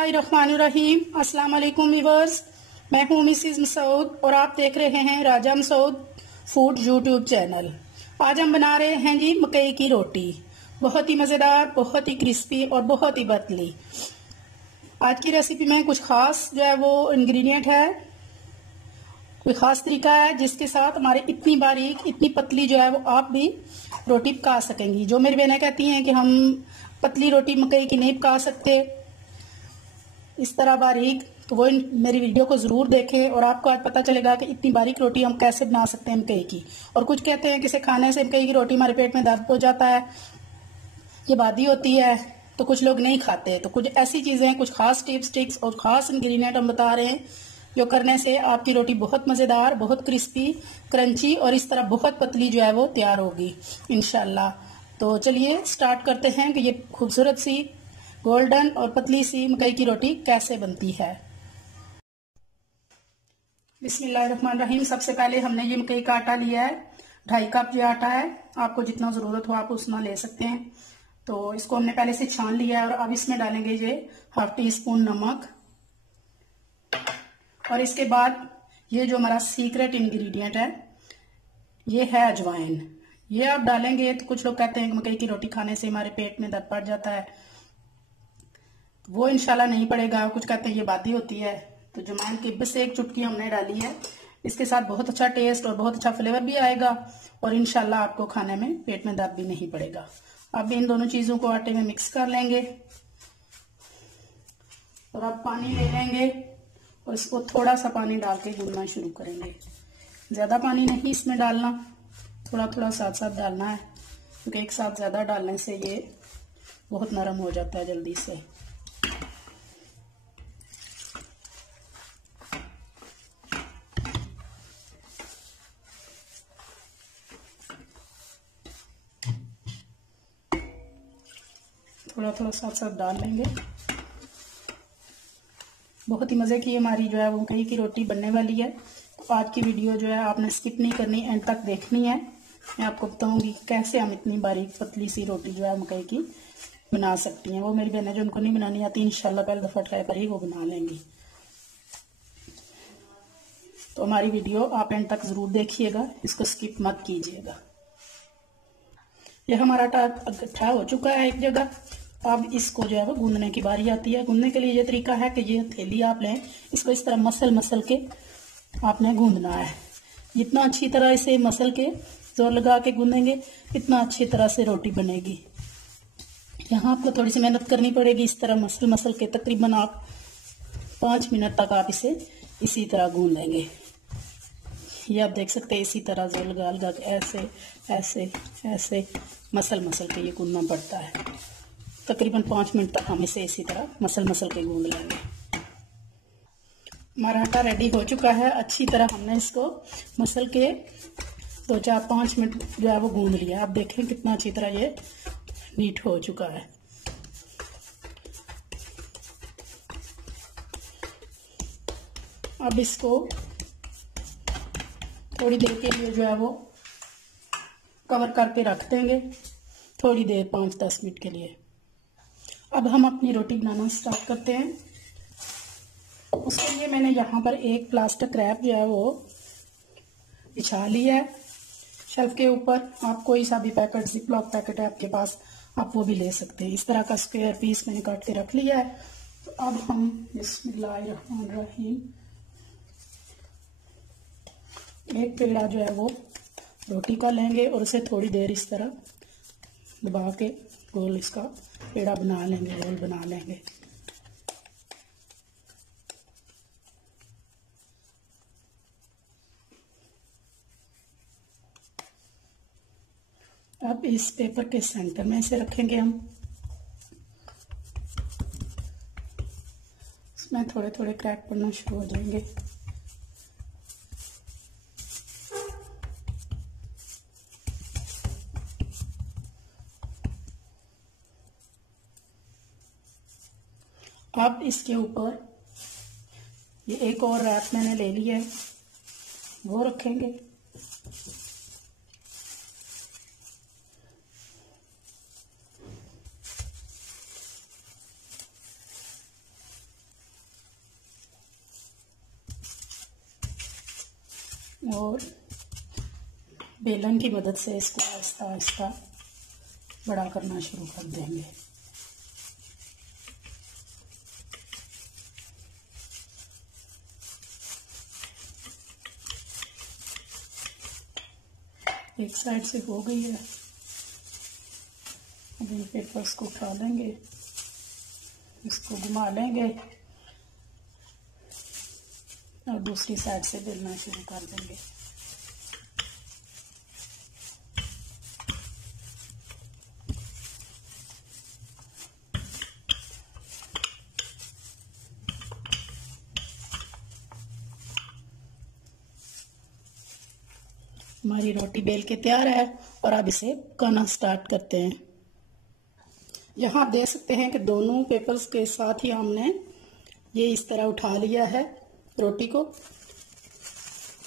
बिस्मिल्लाहिर्रहमानिर्रहीम। अस्सलाम वालेकुम व्यूअर्स, मैं हूँ मिसिज मसूद और आप देख रहे हैं राजा मसूद फूड यूट्यूब चैनल। आज हम बना रहे हैं जी मकई की रोटी। बहुत ही मज़ेदार, बहुत ही क्रिस्पी और बहुत ही पतली। आज की रेसिपी में कुछ खास जो है वो इंग्रेडिएंट है, कोई खास तरीका है जिसके साथ हमारे इतनी बारीक इतनी पतली जो है वो आप भी रोटी पका सकेंगी। जो मेरी बहनें कहती हैं कि हम पतली रोटी मकई की नहीं पका सकते इस तरह बारीक, तो वो मेरी वीडियो को ज़रूर देखें और आपको आज पता चलेगा कि इतनी बारीक रोटी हम कैसे बना सकते हैं मकई की। और कुछ कहते हैं कि इसे खाने से मकई की रोटी हमारे पेट में दर्द हो जाता है, ये बादी होती है, तो कुछ लोग नहीं खाते। तो कुछ ऐसी चीज़ें, कुछ खास टिप्स ट्रिक्स और ख़ास इंग्रेडिएंट हम बता रहे हैं जो करने से आपकी रोटी बहुत मज़ेदार, बहुत क्रिस्पी, क्रंची और इस तरह बहुत पतली जो है वो तैयार होगी इंशाल्लाह। तो चलिए स्टार्ट करते हैं कि ये खूबसूरत सी गोल्डन और पतली सी मकई की रोटी कैसे बनती है। बिस्मिल्लाहिर्रहमानिर्रहीम। सबसे पहले हमने ये मकई का आटा लिया है, 2.5 कप ये आटा है। आपको जितना ज़रूरत हो आप उतना ले सकते हैं। तो इसको हमने पहले से छान लिया है और अब इसमें डालेंगे ये 1/2 टीस्पून नमक। और इसके बाद ये जो हमारा सीक्रेट इंग्रेडिएंट है ये है अजवाइन। ये आप डालेंगे तो कुछ लोग कहते हैं कि मकई की रोटी खाने से हमारे पेट में दर्द पड़ जाता है, वो इंशाल्लाह नहीं पड़ेगा। कुछ कहते हैं ये बादी होती है। तो अजवाइन की बस एक चुटकी हमने डाली है, इसके साथ बहुत अच्छा टेस्ट और बहुत अच्छा फ्लेवर भी आएगा और इंशाल्लाह आपको खाने में पेट में दर्द भी नहीं पड़ेगा। अब इन दोनों चीजों को आटे में मिक्स कर लेंगे और अब पानी ले लेंगे और इसको थोड़ा सा पानी डाल के गूंदना शुरू करेंगे। ज्यादा पानी नहीं इसमें डालना, थोड़ा थोड़ा साथ साथ डालना है, क्योंकि एक साथ ज्यादा डालने से ये बहुत नरम हो जाता है जल्दी से। थोड़ा थोड़ा साथ साथ डाल लेंगे। बहुत ही मज़े की हमारी जो है वो मकई की रोटी बनने वाली है। तो आज की वीडियो जो है आपने स्किप नहीं करनी, एंड तक देखनी है। मैं आपको बताऊंगी कैसे हम इतनी बारीक पतली सी रोटी जो है मकई की बना सकती हैं। वो मेरी बहनें जो उनको नहीं बनानी आती इंशाल्लाह पहले दफ़ा ट्राई करी वो बना लेंगी। तो हमारी वीडियो आप एंड तक ज़रूर देखिएगा, इसको स्किप मत कीजिएगा। यह हमारा आटा इकट्ठा हो चुका है एक जगह। अब इसको जो है वो गूंदने की बारी आती है। गूंदने के लिए ये तरीका है कि ये थैली आप लें, इसको इस तरह मसल मसल के आपने गूंदना है। जितना अच्छी तरह इसे मसल के जोर लगा के गूंदेंगे इतना अच्छी तरह से रोटी बनेगी। यहाँ आपको थोड़ी सी मेहनत करनी पड़ेगी। इस तरह मसल मसल के तकरीबन आप 5 मिनट तक आप इसे इसी तरह गूंदेंगे। ये आप देख सकते हैं इसी तरह जोर लगा लगा के ऐसे ऐसे ऐसे मसल मसल के ये गूंदना पड़ता है। तकरीबन 5 मिनट तक हम इसे इसी तरह मसल मसल के गूंद लेंगे। हमारा आटा रेडी हो चुका है। अच्छी तरह हमने इसको मसल के 2-4-5 मिनट जो है वो गूंद लिया। आप देखें कितना अच्छी तरह ये नीट हो चुका है। अब इसको थोड़ी देर के लिए जो है वो कवर करके रख देंगे, थोड़ी देर 5-10 मिनट के लिए। अब हम अपनी रोटी बनाना स्टार्ट करते हैं। उसके लिए मैंने यहाँ पर एक प्लास्टिक रैप जो है वो बिछा लिया है शेल्फ के ऊपर। आप कोई सा भी पैकेट, जिपलॉक पैकेट है आपके पास, आप वो भी ले सकते हैं। इस तरह का स्क्वायर पीस मैंने काट के रख लिया है। तो अब हम बिस्मिल्लाहिर्रहमानिर्रहीम एक पेड़ा जो है वो रोटी का लेंगे और उसे थोड़ी देर इस तरह दबा के गोल इसका पेड़ा बना लेंगे, गोल बना लेंगे। अब इस पेपर के सेंटर में इसे रखेंगे हम। इसमें थोड़े थोड़े क्रैक पड़ना शुरू हो जाएंगे। अब इसके ऊपर ये एक और रैप मैंने ले लिया है, वो रखेंगे। और बेलन की मदद से इसको आहिस्ता आहिस्ता बड़ा करना शुरू कर देंगे। एक साइड से हो गई है, अब इन पेपर्स को उठा लेंगे, इसको घुमा लेंगे और दूसरी साइड से बेलना शुरू कर देंगे। हमारी रोटी बेल के तैयार है और अब इसे पकाना स्टार्ट करते हैं। यहाँ आप देख सकते हैं कि दोनों पेपर्स के साथ ही हमने ये इस तरह उठा लिया है रोटी को,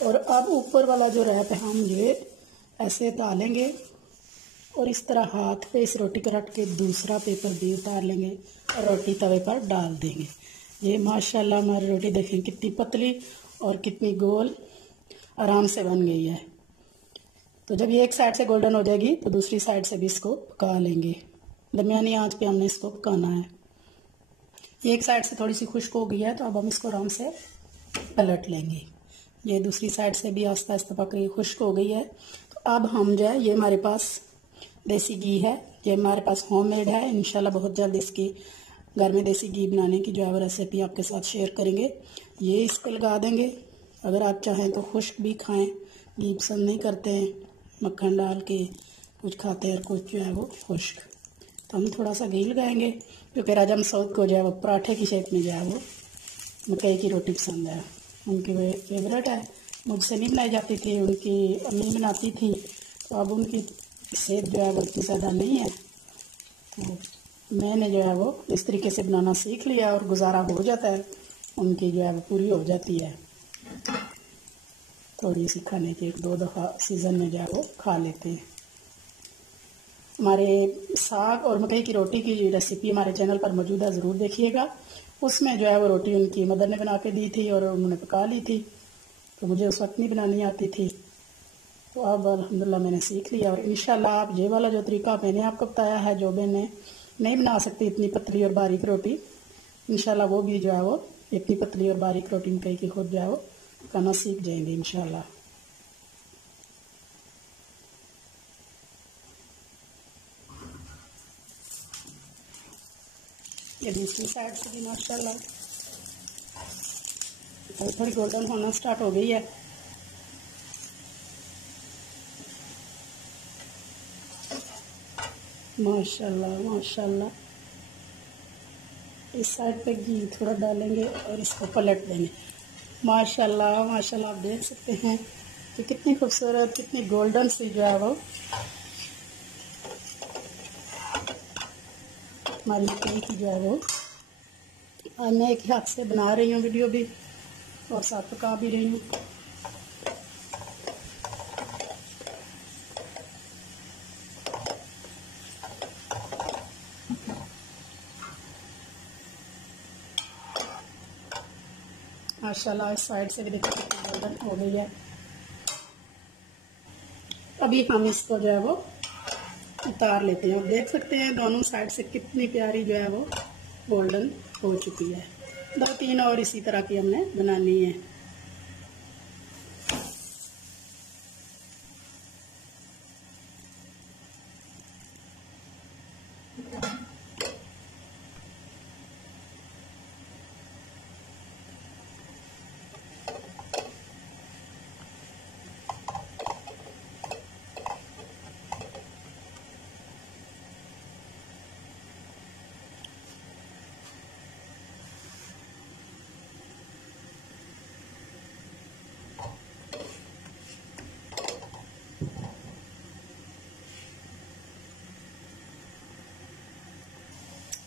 और अब ऊपर वाला जो रैप है हम ये ऐसे डालेंगे और इस तरह हाथ पे इस रोटी को रख के दूसरा पेपर भी उतार लेंगे और रोटी तवे पर डाल देंगे। ये माशाल्लाह हमारी रोटी देखें कितनी पतली और कितनी गोल आराम से बन गई है। तो जब ये एक साइड से गोल्डन हो जाएगी तो दूसरी साइड से भी इसको पका लेंगे। दरमियानी आंच पे हमने इसको पकाना है। ये एक साइड से थोड़ी सी खुश्क हो गई है तो अब हम इसको आराम से पलट लेंगे। ये दूसरी साइड से भी आस्ता आस्ता पक रही खुश्क हो गई है। तो अब हम जो है, ये हमारे पास देसी घी है, ये हमारे पास होममेड है। इंशाल्लाह बहुत जल्द इसकी घर में देसी घी बनाने की जो है रेसिपी आपके साथ शेयर करेंगे। ये इस पर लगा देंगे। अगर आप चाहें तो खुश्क भी खाएं, घी पसंद नहीं करते हैं, मक्खन डाल के कुछ खाते हैं और कुछ जो है वो खुश्क, तो हम थोड़ा सा घी लगाएंगे क्योंकि राजा मसूद को जो है वो पराठे की शेप में जो है वो मकई की रोटी पसंद है, उनकी वो फेवरेट है। मुझसे नहीं बनाई जाती थी, उनकी अम्मी बनाती थी, तो अब उनकी सेहत जो है वो इतनी ज़्यादा नहीं है, तो मैंने जो है वो इस तरीके से बनाना सीख लिया और गुजारा हो जाता है, उनकी जो है वो पूरी हो जाती है। थोड़ी सी खाने की 1-2 दफ़ा सीज़न में जो है वो खा लेते हैं। हमारे साग और मकई की रोटी की रेसिपी हमारे चैनल पर मौजूद है, ज़रूर देखिएगा। उसमें जो है वो रोटी उनकी मदर ने बना के दी थी और उन्होंने पका ली थी, तो मुझे उस वक्त नहीं बनानी आती थी, तो अब अल्हम्दुलिल्लाह मैंने सीख लिया। और इंशाल्लाह आप ये वाला जो तरीका मैंने आपको बताया है, जो मैंने नहीं बना सकती इतनी पतली और बारीक रोटी, इंशाल्लाह वो भी जो है वो इतनी पतली और बारीक रोटी मकई की खुद जो है वो पकाना सीख जाएंगे इंशाल्लाह। ये दूसरी साइड से भी माशाल्लाह थोड़ी गोल्डन होना स्टार्ट हो गई है। माशाल्लाह माशाल्लाह। इस साइड पे घी थोड़ा डालेंगे और इसको पलट देंगे। माशाल्लाह माशाल्लाह, आप देख सकते हैं कि कितनी खूबसूरत, कितनी गोल्डन सी जो है वो हमारी मकई की जो है वो। आज मैं एक हाथ से बना रही हूँ वीडियो भी और साथ पका भी रही हूँ। माशाल्लाह इस साइड से भी देखिए कितनी गोल्डन हो गई है। अभी हम इसको जो है वो उतार लेते हैं। आप देख सकते हैं दोनों साइड से कितनी प्यारी जो है वो गोल्डन हो चुकी है। 2-3 और इसी तरह की हमने बनानी है।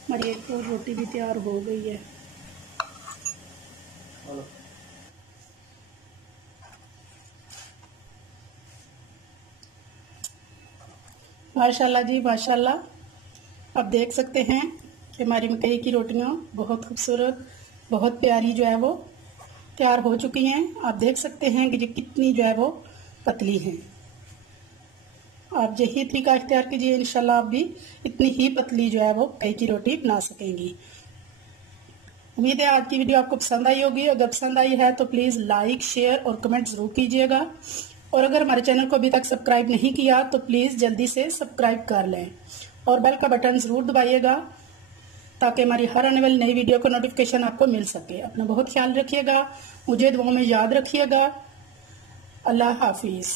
हमारी एक और रोटी भी तैयार हो गई है। माशाल्लाह जी माशाल्लाह, आप देख सकते हैं कि हमारी मकई की रोटियां बहुत खूबसूरत, बहुत प्यारी जो है वो तैयार हो चुकी हैं। आप देख सकते हैं कि ये कितनी जो है वो पतली हैं। आप यही तरीका इख्तियार कीजिए, इंशाल्लाह आप भी इतनी ही पतली जो है वो मकई की रोटी बना सकेंगी। उम्मीद है आज की वीडियो आपको पसंद आई होगी। अगर पसंद आई है तो प्लीज लाइक, शेयर और कमेंट जरूर कीजिएगा। और अगर हमारे चैनल को अभी तक सब्सक्राइब नहीं किया तो प्लीज जल्दी से सब्सक्राइब कर लें और बेल का बटन जरूर दबाइएगा ताकि हमारी हर आने वाली नई वीडियो का नोटिफिकेशन आपको मिल सके। अपना बहुत ख्याल रखिएगा, मुझे दुआओं में याद रखिएगा। अल्लाह हाफिज।